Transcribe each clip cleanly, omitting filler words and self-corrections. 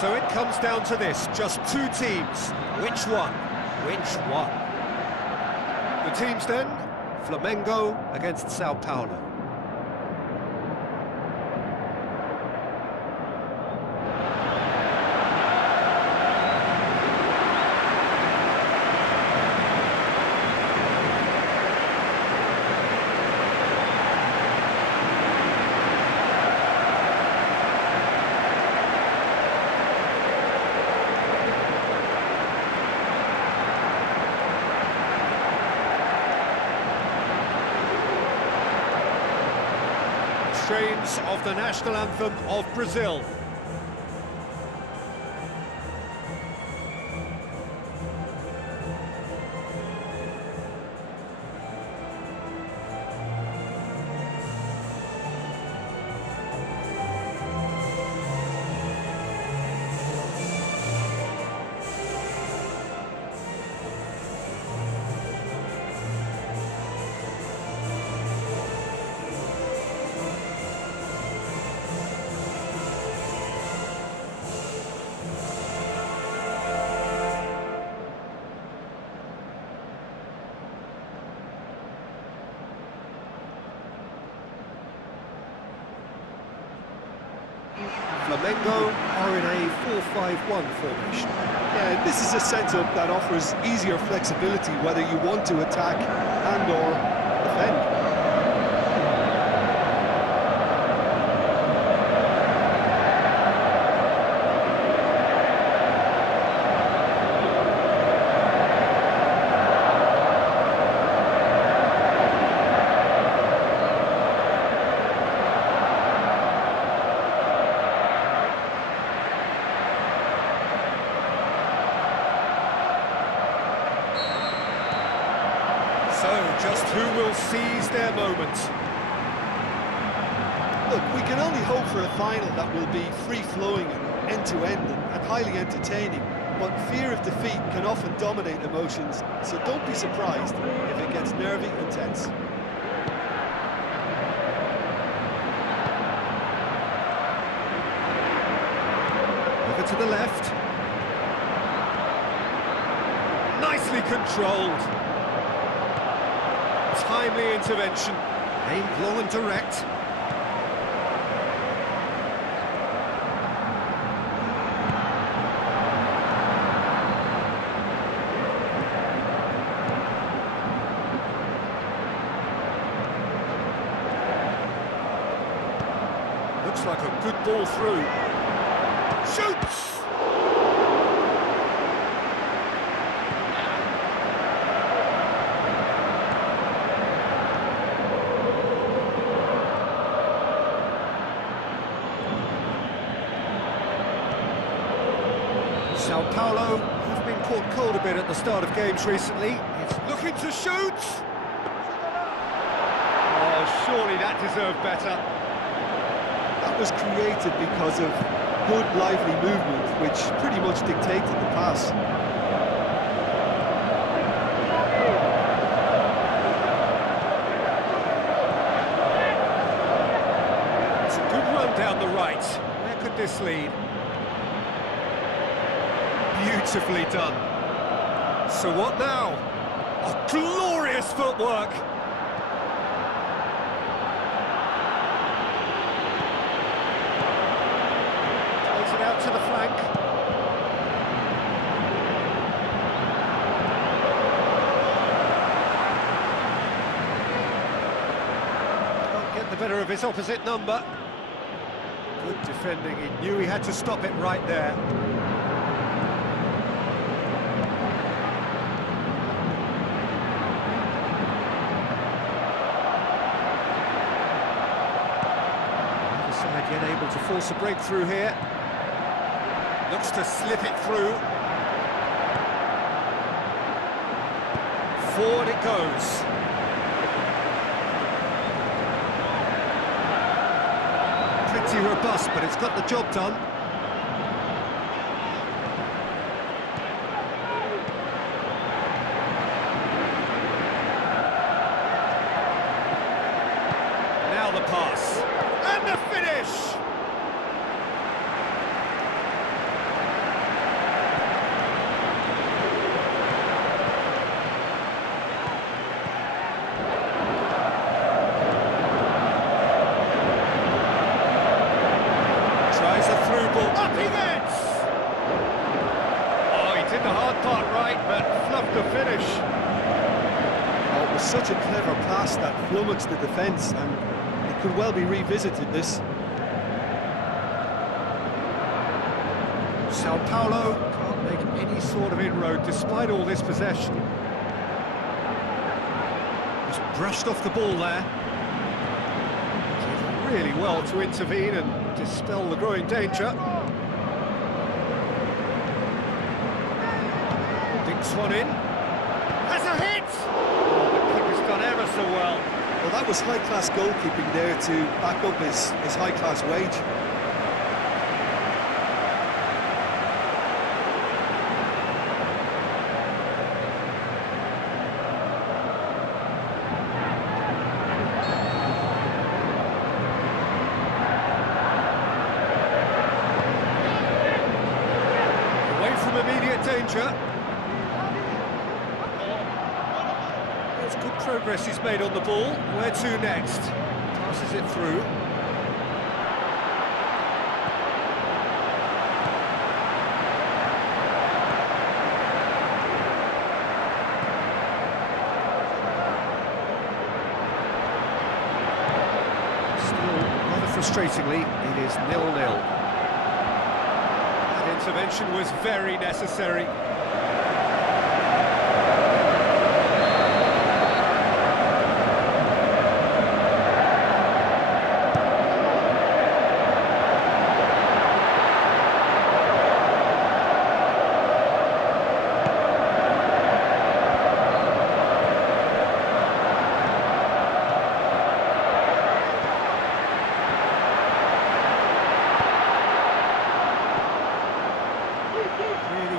So it comes down to this, just two teams. Which one? Which one? The teams then, Flamengo against Sao Paulo. Strains of the national anthem of Brazil. Flamengo are in a 4-5-1 formation. Yeah, this is a setup that offers easier flexibility whether you want to attack and or defend. Just who will seize their moment? Look, we can only hope for a final that will be free-flowing and end-to-end and highly entertaining, but fear of defeat can often dominate emotions, so don't be surprised if it gets nervy and tense. Over to the left. Nicely controlled. Timely intervention, aimed low and direct. Looks like a good ball through. Shoots! Sao Paulo have been caught cold a bit at the start of games recently. It's looking to shoot! Oh, surely that deserved better. That was created because of good, lively movement, which pretty much dictated the pass. It's a good run down the right. Where could this lead? Beautifully done. So what now? Oh, glorious footwork! Plays it out to the flank. Can't get the better of his opposite number. Good defending, he knew he had to stop it right there. Yet able to force a breakthrough here. Looks to slip it through. Forward it goes. Pretty robust, but it's got the job done. Now the pass. And the finish! such a clever pass that flummoxed the defence, and it could well be revisited, this. Sao Paulo can't make any sort of inroad despite all this possession. He's brushed off the ball there. Did really well to intervene and dispel the growing danger. Dinks one in. Has a hit! Oh, the keeper's done ever so well. Well, that was high-class goalkeeping there to back up his high-class wage. Immediate danger. It's good progress he's made on the ball. Where to next? Passes it through. Still, rather frustratingly, it is 0-0. Intervention was very necessary.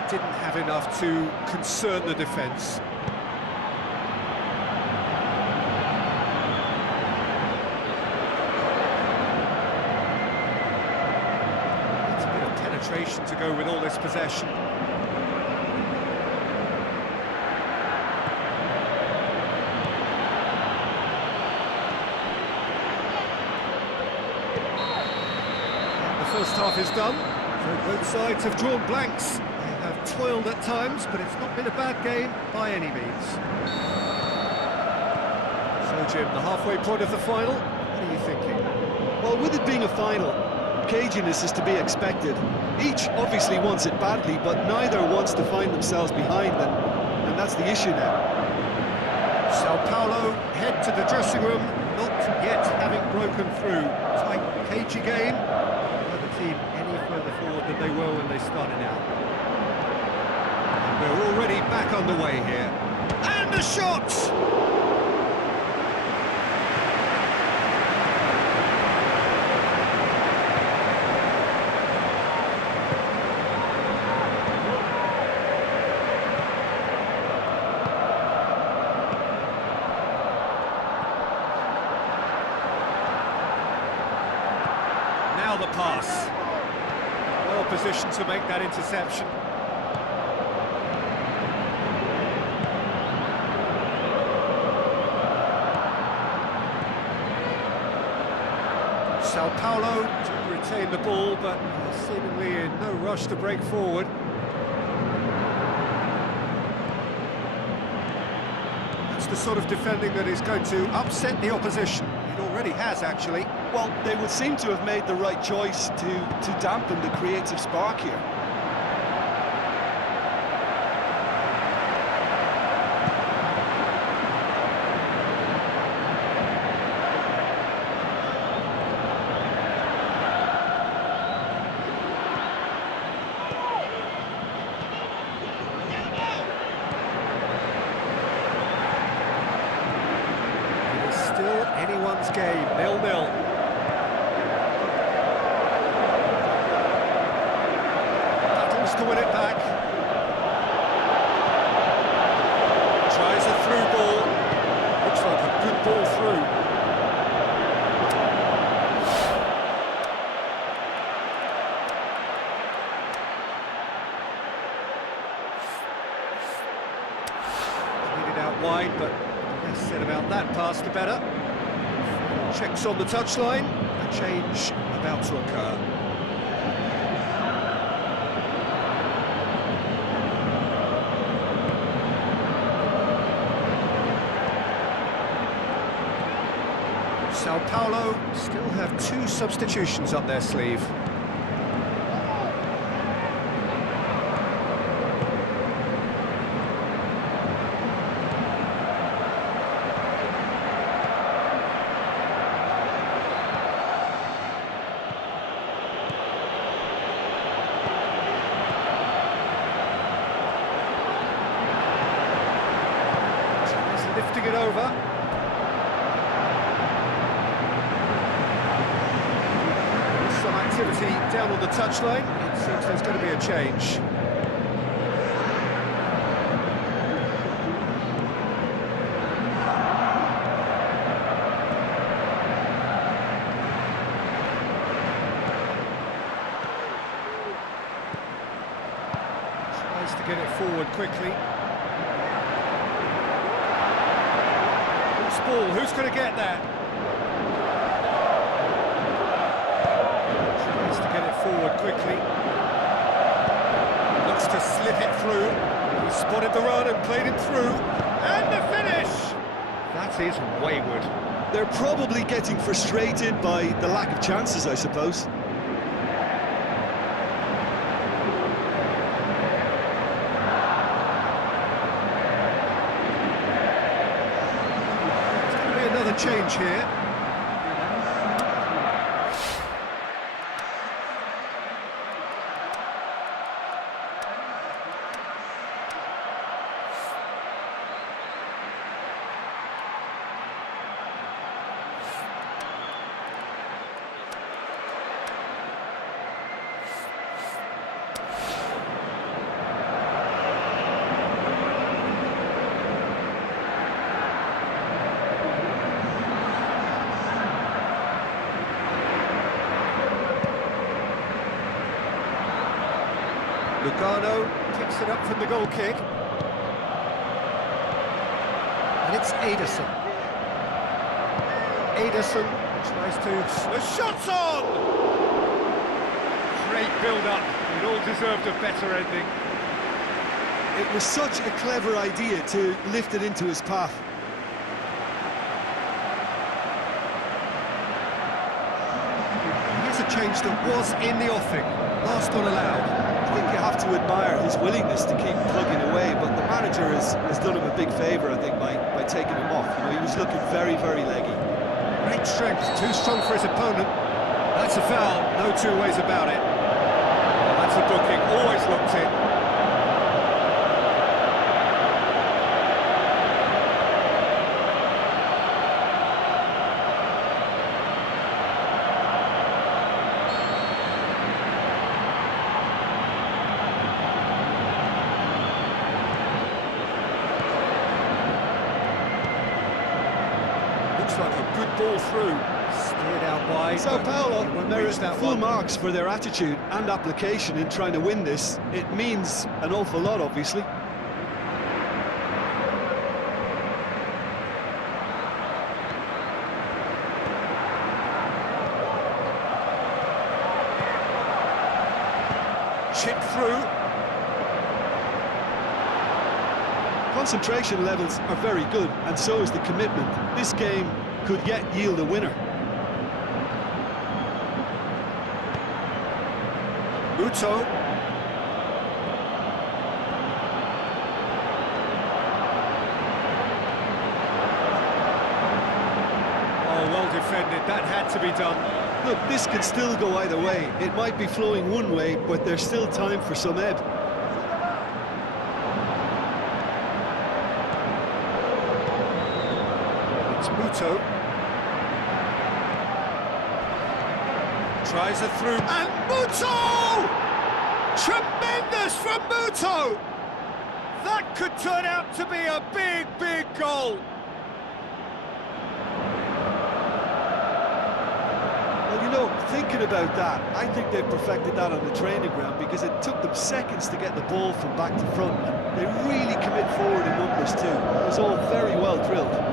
Didn't have enough to concern the defence. It's a bit of penetration to go with all this possession. And the first half is done, so both sides have drawn blanks. Have toiled at times, but it's not been a bad game by any means. So, Jim, the halfway point of the final, what are you thinking? Well, with it being a final, caginess is to be expected. Each obviously wants it badly, but neither wants to find themselves behind, and that's the issue now. Sao Paulo head to the dressing room, not yet having broken through. Tight, cagey game. Neither team any further forward than they were when they started out. We're already back underway here. And a shot! Now the pass. Well positioned to make that interception. Sao Paulo to retain the ball, but seemingly in no rush to break forward. That's the sort of defending that is going to upset the opposition. It already has, actually. Well, they would seem to have made the right choice to dampen the creative spark here. Anyone's game, 0-0. Battles to win it back. Tries a through ball. Looks like a good ball through. Played it out wide, but the less said about that pass, the better. Checks on the touchline, a change about to occur. Sao Paulo still have two substitutions up their sleeve. He's lifting it over. Some activity down on the touchline. It seems there's going to be a change. Tries to get it forward quickly. Loose ball, who's going to get that? Forward quickly, looks to slip it through. He spotted the run and played it through, and the finish! That is wayward. They're probably getting frustrated by the lack of chances, I suppose. There's going to be another change here. Lugano picks it up from the goal kick. And it's Ederson. Ederson tries to... The shot's on! Great build-up. It all deserved a better ending. It was such a clever idea to lift it into his path. Here's a change that was in the offing. Last one allowed. I think you have to admire his willingness to keep plugging away, but the manager has done him a big favour, I think, by taking him off. You know, he was looking very, very leggy. Great strength, too strong for his opponent. That's a foul, no two ways about it. Oh, that's a booking, always looked it. Like a good ball through, steered out wide. Sao Paulo merit full one. marks for their attitude and application in trying to win this. It means an awful lot, obviously. Chip through. Concentration levels are very good, and so is the commitment. This game could yet yield a winner. Uto. Oh, well defended. That had to be done. Look, this can still go either way. It might be flowing one way, but there's still time for some ebb. Muto tries it through, and Muto! Tremendous from Muto! That could turn out to be a big, big goal. Well, you know, thinking about that, I think they perfected that on the training ground because it took them seconds to get the ball from back to front, and they really commit forward in numbers too. It was all very well drilled.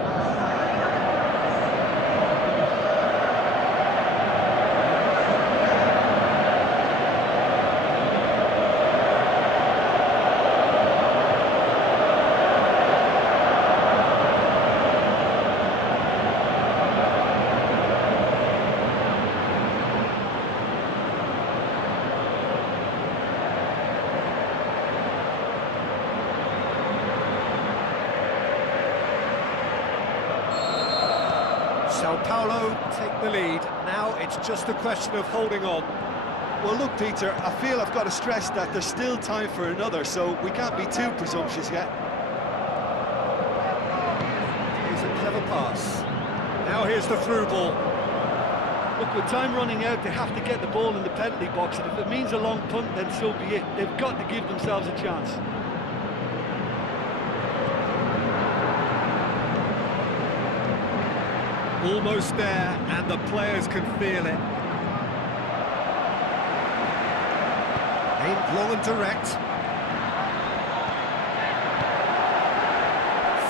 Sao Paulo take the lead. Now it's just a question of holding on. Well, look, Peter, I feel I've got to stress that there's still time for another, so we can't be too presumptuous yet. Here's a clever pass. Now here's the through ball. Look, with time running out, they have to get the ball in the penalty box, and if it means a long punt, then so be it. They've got to give themselves a chance. Almost there, and the players can feel it. Aimed long and direct.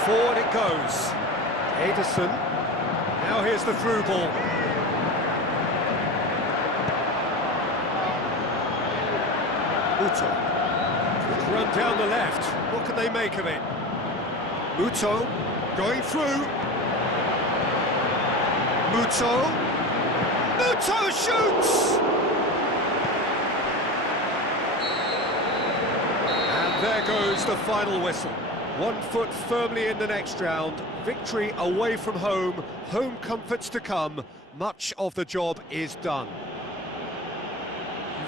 Forward it goes. Ederson. Now here's the through ball. Muto. Good run down the left. What can they make of it? Muto going through. Muto. Muto shoots! And there goes the final whistle. 1 foot firmly in the next round. Victory away from home. Home comforts to come. Much of the job is done.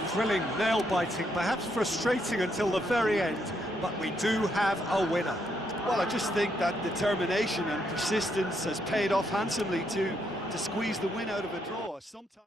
Thrilling, nail-biting, perhaps frustrating until the very end, but we do have a winner. Well, I just think that determination and persistence has paid off handsomely to squeeze the win out of a draw. Sometimes